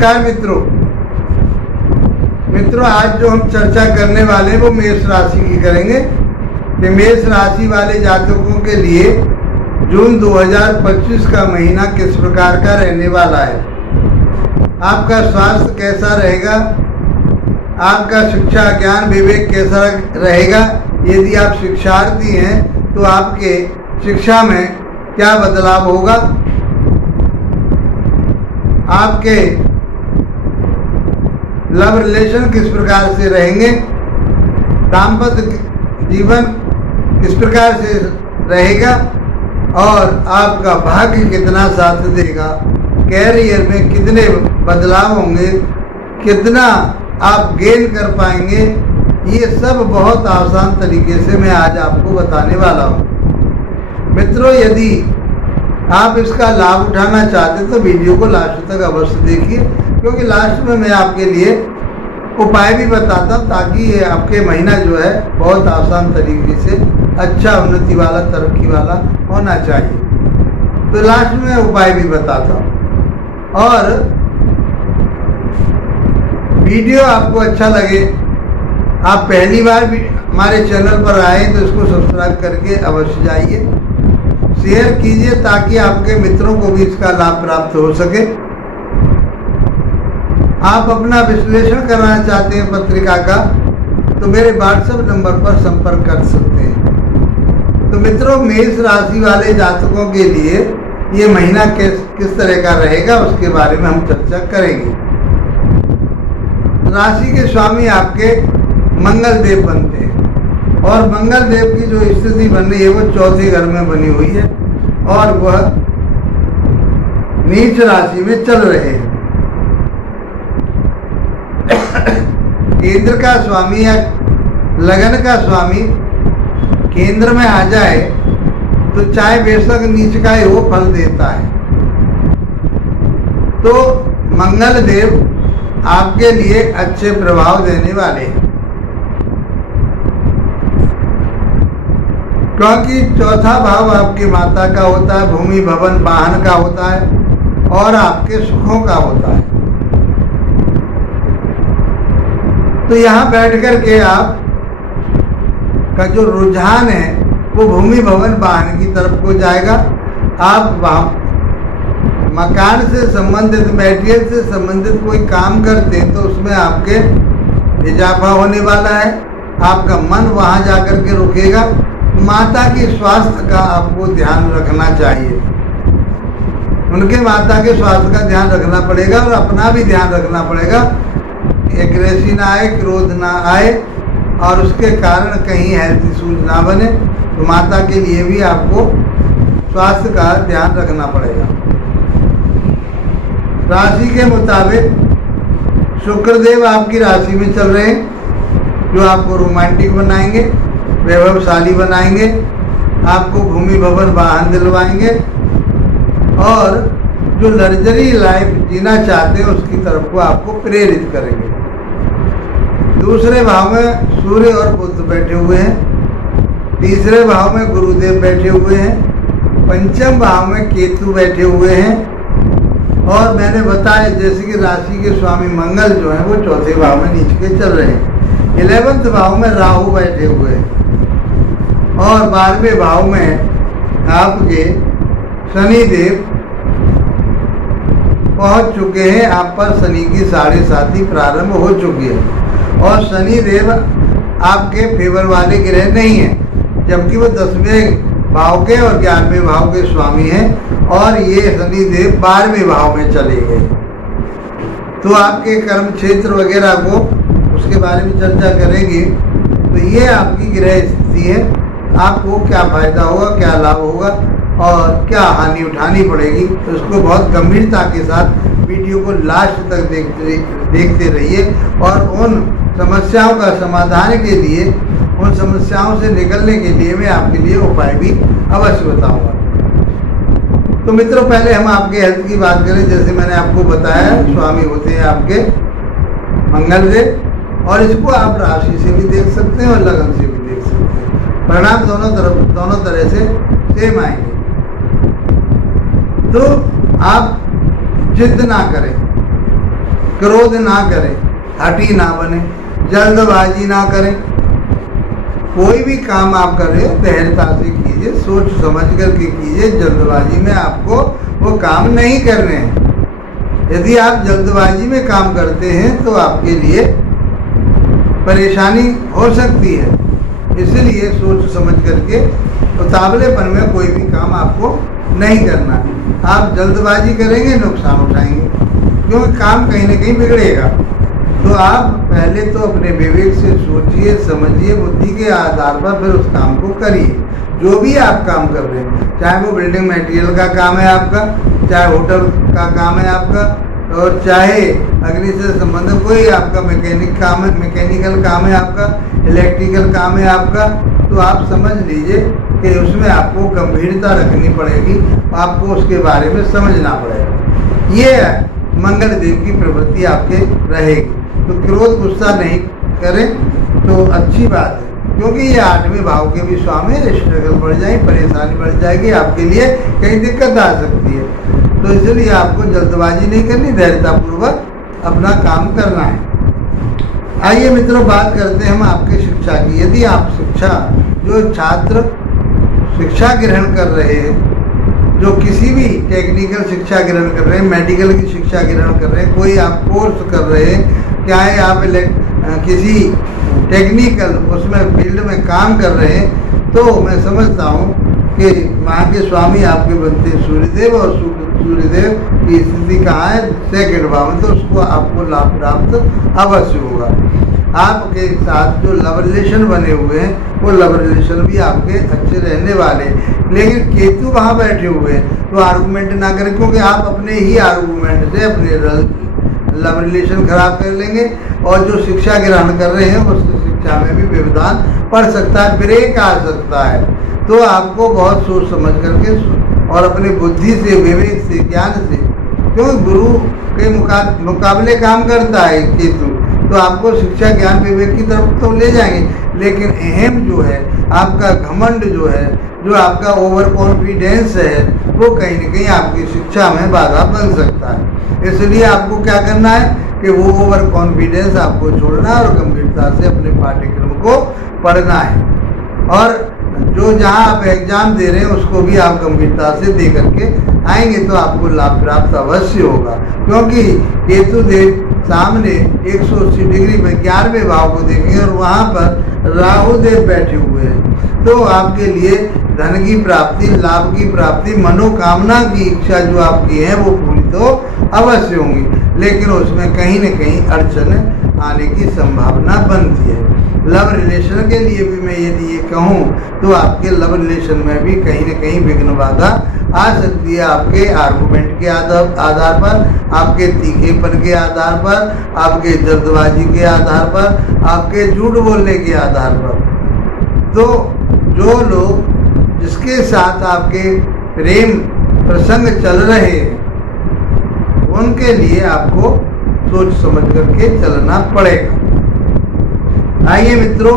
नमस्कार मित्रों, आज जो हम चर्चा करने वाले हैं वो मेष राशि की करेंगे कि मेष राशि वाले जातकों के लिए जून 2025 का महीना किस प्रकार का रहने वाला है। आपका स्वास्थ्य कैसा रहेगा, आपका शिक्षा ज्ञान विवेक कैसा रहेगा। यदि आप शिक्षार्थी हैं तो आपके शिक्षा में क्या बदलाव होगा, आपके लव रिलेशन किस प्रकार से रहेंगे, दाम्पत्य जीवन किस प्रकार से रहेगा और आपका भाग्य कितना साथ देगा, कैरियर में कितने बदलाव होंगे, कितना आप गेन कर पाएंगे, ये सब बहुत आसान तरीके से मैं आज आपको बताने वाला हूँ। मित्रों, यदि आप इसका लाभ उठाना चाहते तो वीडियो को लास्ट तक अवश्य देखिए, क्योंकि लास्ट में मैं आपके लिए उपाय भी बताता हूँ ताकि ये आपके महीना जो है बहुत आसान तरीके से अच्छा उन्नति वाला तरक्की वाला होना चाहिए। तो लास्ट में उपाय भी बताता हूँ। और वीडियो आपको अच्छा लगे, आप पहली बार भी हमारे चैनल पर आए तो इसको सब्सक्राइब करके अवश्य जाइए, शेयर कीजिए ताकि आपके मित्रों को भी इसका लाभ प्राप्त हो सके। आप अपना विश्लेषण करना चाहते हैं पत्रिका का तो मेरे व्हाट्सएप नंबर पर संपर्क कर सकते हैं। तो मित्रों, मेष राशि वाले जातकों के लिए ये महीना किस तरह का रहेगा उसके बारे में हम चर्चा करेंगे। राशि के स्वामी आपके मंगल देव बनते हैं और मंगल देव की जो स्थिति बन रही है वो चौथे घर में बनी हुई है और वह नीच राशि में चल रहे हैं। केंद्र का स्वामी या लगन का स्वामी केंद्र में आ जाए तो चाहे बेशक नीच का ही वो फल देता है। तो मंगल देव आपके लिए अच्छे प्रभाव देने वाले हैं, क्योंकि चौथा भाव आपकी माता का होता है, भूमि भवन वाहन का होता है और आपके सुखों का होता है। तो यहाँ बैठ कर के आप का जो रुझान है वो भूमि भवन वाहन की तरफ को जाएगा। आप मकान से संबंधित, मटेरियल से संबंधित कोई काम करते हैं तो उसमें आपके इजाफा होने वाला है, आपका मन वहाँ जाकर के रुकेगा। माता की स्वास्थ्य का आपको ध्यान रखना चाहिए, उनके माता के स्वास्थ्य का ध्यान रखना पड़ेगा और अपना भी ध्यान रखना पड़ेगा। एग्रेसी ना आए, क्रोध ना आए और उसके कारण कहीं हेल्थ इशूज ना बने। तो माता के लिए भी आपको स्वास्थ्य का ध्यान रखना पड़ेगा। राशि के मुताबिक शुक्रदेव आपकी राशि में चल रहे हैं जो आपको रोमांटिक बनाएंगे, वैभवशाली बनाएंगे, आपको भूमि भवन वाहन दिलवाएंगे और जो लग्जरी लाइफ जीना चाहते हैं उसकी तरफ को आपको प्रेरित करेंगे। दूसरे भाव में सूर्य और बुध बैठे हुए हैं, तीसरे भाव में गुरुदेव बैठे हुए हैं, पंचम भाव में केतु बैठे हुए हैं और मैंने बताया जैसे कि राशि के स्वामी मंगल जो है वो चौथे भाव में नीचे के चल रहे हैं। 11वें भाव में राहु बैठे हुए हैं और 12वें भाव में आपके शनिदेव पहुंच चुके हैं। आप पर शनि की 7.5 प्रारंभ हो चुकी है और शनि देव आपके फेवर वाले ग्रह नहीं हैं, जबकि वो 10वें भाव के और 11वें भाव के स्वामी हैं और ये शनि देव 12वें भाव में चले गए। तो आपके कर्म क्षेत्र वगैरह को उसके बारे में चर्चा करेंगे। तो ये आपकी ग्रह स्थिति है, आपको क्या फायदा होगा, क्या लाभ होगा और क्या हानि उठानी पड़ेगी। तो इसको बहुत गंभीरता के साथ वीडियो को लास्ट तक देखते रहिए और उन समस्याओं का समाधान के लिए, उन समस्याओं से निकलने के लिए मैं आपके लिए उपाय भी अवश्य बताऊंगा। तो मित्रों, पहले हम आपके हेल्थ की बात करें। जैसे मैंने आपको बताया स्वामी होते हैं आपके मंगल देव और इसको आप राशि से भी देख सकते हैं और लगन से भी देख सकते हैं। परिणाम दोनों तरह से सेम आएंगे। तो आप जिद ना करें, क्रोध ना करें, हठी ना बने, जल्दबाजी ना करें। कोई भी काम आप कर रहे हो धैर्यता से कीजिए, सोच समझ करके कीजिए। जल्दबाजी में आपको वो काम नहीं करने हैं। यदि आप जल्दबाजी में काम करते हैं तो आपके लिए परेशानी हो सकती है। इसलिए सोच समझ करके उतावलेपन में कोई भी काम आपको नहीं करना है। आप जल्दबाजी करेंगे नुकसान उठाएंगे, क्योंकि काम कहीं ना कहीं बिगड़ेगा। तो आप पहले तो अपने विवेक से सोचिए समझिए, बुद्धि के आधार पर फिर उस काम को करिए। जो भी आप काम कर रहे हैं, चाहे वो बिल्डिंग मटेरियल का काम है आपका, चाहे होटल का काम है आपका, और चाहे अग्नि से संबंधित कोई आपका मैकेनिकल काम है आपका, इलेक्ट्रिकल काम है आपका, तो आप समझ लीजिए कि उसमें आपको गंभीरता रखनी पड़ेगी, आपको उसके बारे में समझना पड़ेगा। ये मंगल देव की प्रवृत्ति आपके रहेगी। तो क्रोध गुस्सा नहीं करें तो अच्छी बात है, क्योंकि ये 8वें भाव के भी स्वामी है। स्ट्रगल बढ़ जाए, परेशानी बढ़ जाएगी, आपके लिए कहीं दिक्कत आ सकती है। तो इसलिए आपको जल्दबाजी नहीं करनी, धैर्यतापूर्वक अपना काम करना है। आइए मित्रों, बात करते हैं हम आपकी शिक्षा की। यदि आप जो छात्र शिक्षा ग्रहण कर रहे हैं, जो किसी भी टेक्निकल शिक्षा ग्रहण कर रहे हैं, मेडिकल की शिक्षा ग्रहण कर रहे हैं, कोई आप कोर्स कर रहे हैं, चाहे आप किसी टेक्निकल उसमें फील्ड में काम कर रहे हैं, तो मैं समझता हूँ कि वहाँ के स्वामी आपके बनते हैं सूर्यदेव, और सूर्यदेव की स्थिति कहाँ है, 2nd भाव में, तो उसको आपको लाभ प्राप्त अवश्य होगा। आपके साथ जो लव रिलेशन बने हुए हैं, वो लव रिलेशन भी आपके अच्छे रहने वाले हैं। लेकिन केतु वहाँ बैठे हुए हैं, तो आर्गूमेंट ना करें, क्योंकि आप अपने ही आर्गूमेंट से अपने लव रिलेशन खराब कर लेंगे, और जो शिक्षा ग्रहण कर रहे हैं उस शिक्षा में भी व्यवधान पड़ सकता है, ब्रेक आ सकता है। तो आपको बहुत सोच समझ करके और अपनी बुद्धि से, विवेक से, ज्ञान से, क्योंकि गुरु के मुकाबले काम करता है केतु, तो आपको शिक्षा ज्ञान विवेक की तरफ तो ले जाएंगे। लेकिन अहम जो है आपका घमंड जो है, जो आपका ओवर कॉन्फिडेंस है, वो कहीं ना कहीं आपकी शिक्षा में बाधा बन सकता है। इसलिए आपको क्या करना है कि वो ओवर कॉन्फिडेंस आपको छोड़ना है और गंभीरता से अपने पाठ्यक्रम को पढ़ना है। और जो जहाँ आप एग्जाम दे रहे हैं उसको भी आप गंभीरता से दे करके आएंगे, तो आपको लाभ प्राप्त अवश्य होगा। क्योंकि केतु देव सामने 180 डिग्री में 11वें भाव को देखेंगे, और वहाँ पर राहु देव बैठे हुए हैं। तो आपके लिए धन की प्राप्ति, लाभ की प्राप्ति, मनोकामना की इच्छा जो आपकी है वो पूरी तो अवश्य होंगी, लेकिन उसमें कहीं न कहीं अड़चन आने की संभावना बनती है। लव रिलेशन के लिए भी मैं यदि ये कहूँ तो आपके लव रिलेशन में भी कहीं न कहीं विघ्न बाधा आ सकती है, आपके आर्गूमेंट के आधार पर, आपके तीखेपन के आधार पर, आपके जल्दबाजी के आधार पर, आपके झूठ बोलने के आधार पर। तो जो लोग जिसके साथ आपके प्रेम प्रसंग चल रहे हैं, उनके लिए आपको सोच समझ करके चलना पड़ेगा। आइए मित्रों,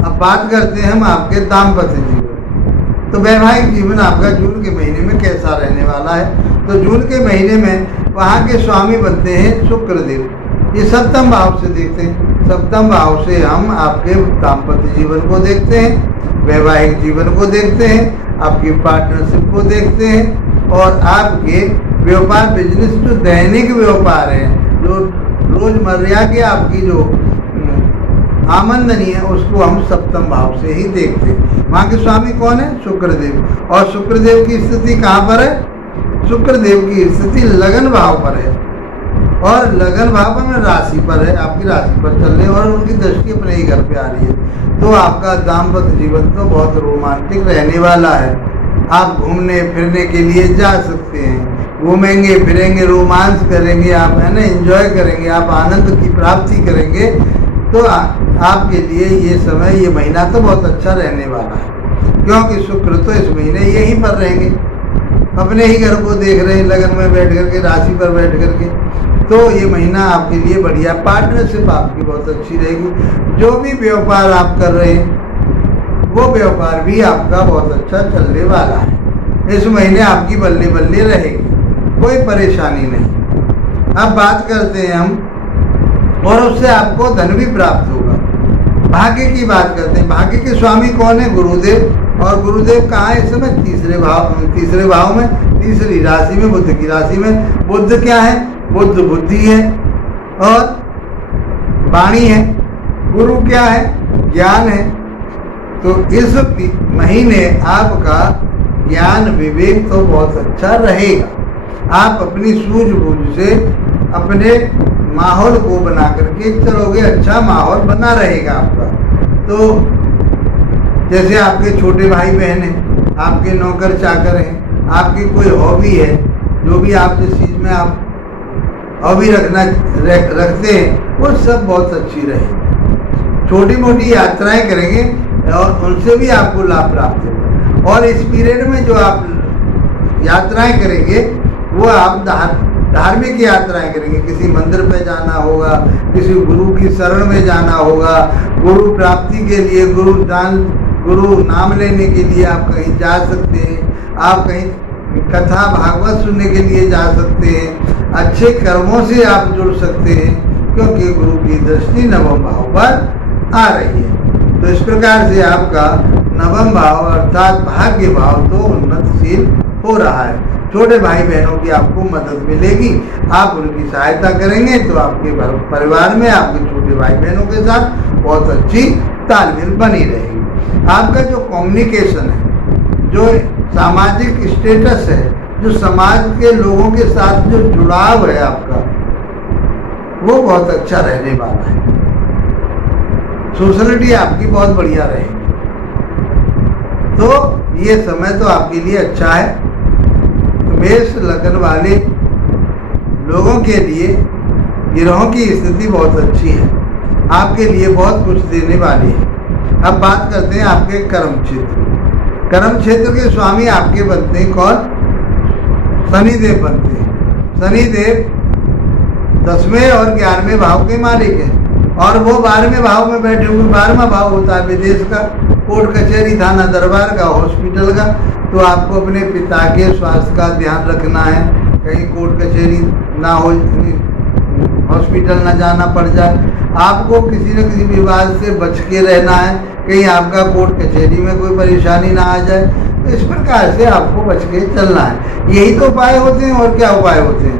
अब बात करते हैं हम आपके दाम्पत्य जीवन। तो वैवाहिक जीवन आपका जून के महीने में कैसा रहने वाला है? तो जून के महीने में वहाँ के स्वामी बनते हैं शुक्रदेव। ये 7वें भाव से देखते हैं। 7वें भाव से हम आपके दाम्पत्य जीवन को देखते हैं, वैवाहिक जीवन को देखते हैं, आपकी पार्टनरशिप को देखते हैं, और आपके व्यापार बिजनेस जो दैनिक व्यापार है, जो रोजमर्रा की आपकी जो आमदनी है, उसको हम 7वें भाव से ही देखते हैं। वहाँ के स्वामी कौन है? शुक्रदेव। और शुक्रदेव की स्थिति कहाँ पर है? शुक्रदेव की स्थिति लगन भाव पर है, और लगन भाव में राशि पर है, आपकी राशि पर चल रही है, और उनकी दृष्टि अपने ही घर पे आ रही है। तो आपका दाम्पत्य जीवन तो बहुत रोमांटिक रहने वाला है। आप घूमने फिरने के लिए जा सकते हैं, घूमेंगे फिरेंगे, रोमांस करेंगे, आप है ना, एंजॉय करेंगे, आप आनंद की प्राप्ति करेंगे। तो आपके लिए ये समय, ये महीना तो बहुत अच्छा रहने वाला है, क्योंकि शुक्र तो इस महीने यहीं पर रहेंगे, अपने ही घर को देख रहे हैं, लगन में बैठ करके, राशि पर बैठ करके। तो ये महीना आपके लिए बढ़िया। पार्टनरशिप आपकी बहुत अच्छी रहेगी। जो भी व्यापार आप कर रहे हैं वो व्यापार भी आपका बहुत अच्छा चलने वाला है। इस महीने आपकी बल्ले बल्ले रहेगी, कोई परेशानी नहीं। अब बात करते हैं हम, और उससे आपको धन भी प्राप्त होगा। भाग्य की बात करते हैं। भाग्य के स्वामी कौन है? गुरुदेव। और गुरुदेव कहाँ है इस समय? तीसरे भाव में, तीसरी राशि में, बुध की राशि में। बुध क्या है? बुध बुद्धि है और वाणी है। गुरु क्या है? ज्ञान है। तो इस महीने आपका ज्ञान विवेक तो बहुत अच्छा रहेगा। आप अपनी सूझबूझ से अपने माहौल को बना करके चलोगे, अच्छा माहौल बना रहेगा आपका। तो जैसे आपके छोटे भाई बहन हैं, आपके नौकर चाकर हैं, आपकी कोई हॉबी है, जो भी आप जिस चीज़ में आप हॉबी रखते हैं, वो सब बहुत अच्छी रहेगी। छोटी मोटी यात्राएं करेंगे और उनसे भी आपको लाभ प्राप्त होगा। और इस पीरियड में जो आप यात्राएं करेंगे वो आप धार्मिक यात्राएं करेंगे। किसी मंदिर पे जाना होगा, किसी गुरु की शरण में जाना होगा, गुरु प्राप्ति के लिए, गुरु नाम लेने के लिए आप कहीं जा सकते हैं। आप कहीं कथा भागवत सुनने के लिए जा सकते हैं। अच्छे कर्मों से आप जुड़ सकते हैं, क्योंकि गुरु की दृष्टि नवम भाव पर आ रही है। तो इस प्रकार से आपका नवम भाव अर्थात भाग्य भाव तो उन्नतशील हो रहा है। छोटे भाई बहनों की आपको मदद मिलेगी। आप उनकी सहायता करेंगे तो आपके परिवार में आपके छोटे भाई बहनों के साथ बहुत अच्छी तालमेल बनी रहेगी। आपका जो कम्युनिकेशन है, जो सामाजिक स्टेटस है, जो समाज के लोगों के साथ जो जुड़ाव है आपका, वो बहुत अच्छा रहने वाला है। सोशलिटी आपकी बहुत बढ़िया रहेगी। तो ये समय तो आपके लिए अच्छा है। मेष लगन वाले लोगों के लिए गिरहों की स्थिति बहुत अच्छी है, आपके लिए बहुत कुछ देने वाली है। अब बात करते हैं आपके कर्म क्षेत्र। कर्म क्षेत्र के स्वामी आपके बनते हैं कौन? शनिदेव बनते हैं। शनिदेव 10वें और 11वें भाव के मालिक हैं, और वो 12वें भाव में बैठे हुए। 12वां भाव होता है विदेश का, कोर्ट कचहरी थाना दरबार का, हॉस्पिटल का। तो आपको अपने पिता के स्वास्थ्य का ध्यान रखना है, कहीं कोर्ट कचहरी ना हो, हॉस्पिटल ना जाना पड़ जाए। आपको किसी न किसी विवाद से बच के रहना है, कहीं आपका कोर्ट कचहरी में कोई परेशानी ना आ जाए। तो इस प्रकार से आपको बच के चलना है। यही तो उपाय होते हैं, और क्या उपाय होते हैं?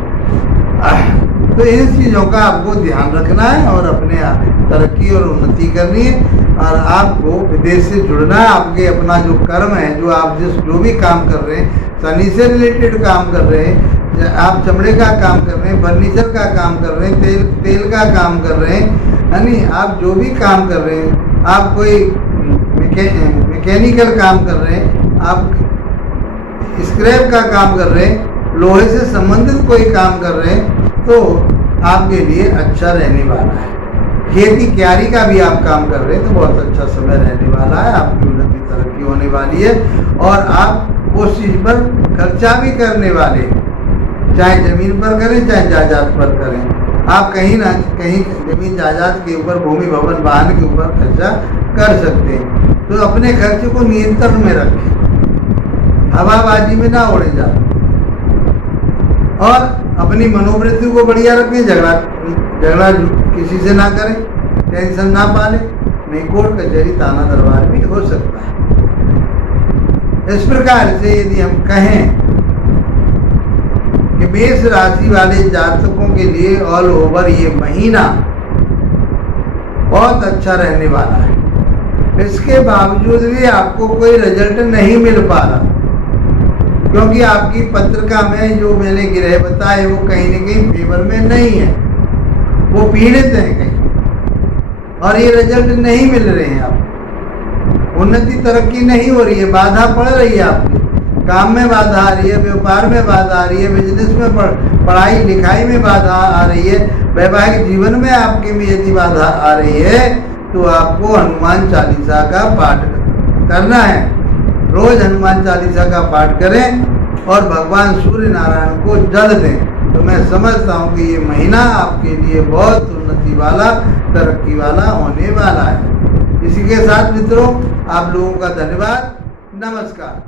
तो इन चीज़ों का आपको ध्यान रखना है और अपने तरक्की और उन्नति करनी है। और आपको विदेश से जुड़ना है। आपके अपना जो कर्म है, जो आप जो भी काम कर रहे हैं, शनि से रिलेटेड काम कर रहे हैं, आप चमड़े का काम कर रहे हैं, फर्नीचर का काम कर रहे हैं, तेल का काम कर रहे हैं, यानी आप जो भी काम कर रहे हैं, आप कोई मैकेनिकल काम कर रहे हैं, आप स्क्रैप का काम कर रहे हैं, लोहे से संबंधित कोई काम कर रहे हैं, तो आपके लिए अच्छा रहने वाला है। खेती क्यारी का भी आप काम कर रहे हैं तो बहुत अच्छा समय रहने वाला है। आपकी उन्नति तरक्की होने वाली है, और आप उस चीज़ पर खर्चा भी करने वाले हैं, चाहे ज़मीन पर करें चाहे जायदाद पर करें। आप कहीं ना कहीं ज़मीन जायदाद के ऊपर, भूमि भवन वाहन के ऊपर खर्चा कर सकते हैं। तो अपने खर्च को नियंत्रण में रखें, हवाबाजी में ना उड़े जाए, और अपनी मनोवृत्ति को बढ़िया रखें। झगड़ा किसी से ना करें, टेंशन ना पालें, नहीं कोर्ट कचहरी ताना दरबार भी हो सकता है। इस प्रकार से यदि हम कहें कि मेष राशि वाले जातकों के लिए ऑल ओवर ये महीना बहुत अच्छा रहने वाला है। इसके बावजूद भी आपको कोई रिजल्ट नहीं मिल पा रहा, क्योंकि आपकी पत्रिका में जो मैंने ग्रह बताए वो कहीं न कहीं फेवर में नहीं है, वो पीड़ित हैं कहीं, और ये रिजल्ट नहीं मिल रहे हैं। आपको उन्नति तरक्की नहीं हो रही है, बाधा पड़ रही है। आपके काम में बाधा आ रही है, व्यापार में बाधा आ रही है, बिजनेस में, पढ़ाई लिखाई में बाधा आ रही है, वैवाहिक जीवन में आपके में यदि बाधा आ रही है, तो आपको हनुमान चालीसा का पाठ करना है। रोज हनुमान चालीसा का पाठ करें और भगवान सूर्य नारायण को जल दें। तो मैं समझता हूँ कि ये महीना आपके लिए बहुत उन्नति वाला, तरक्की वाला होने वाला है। इसी के साथ मित्रों, आप लोगों का धन्यवाद। नमस्कार।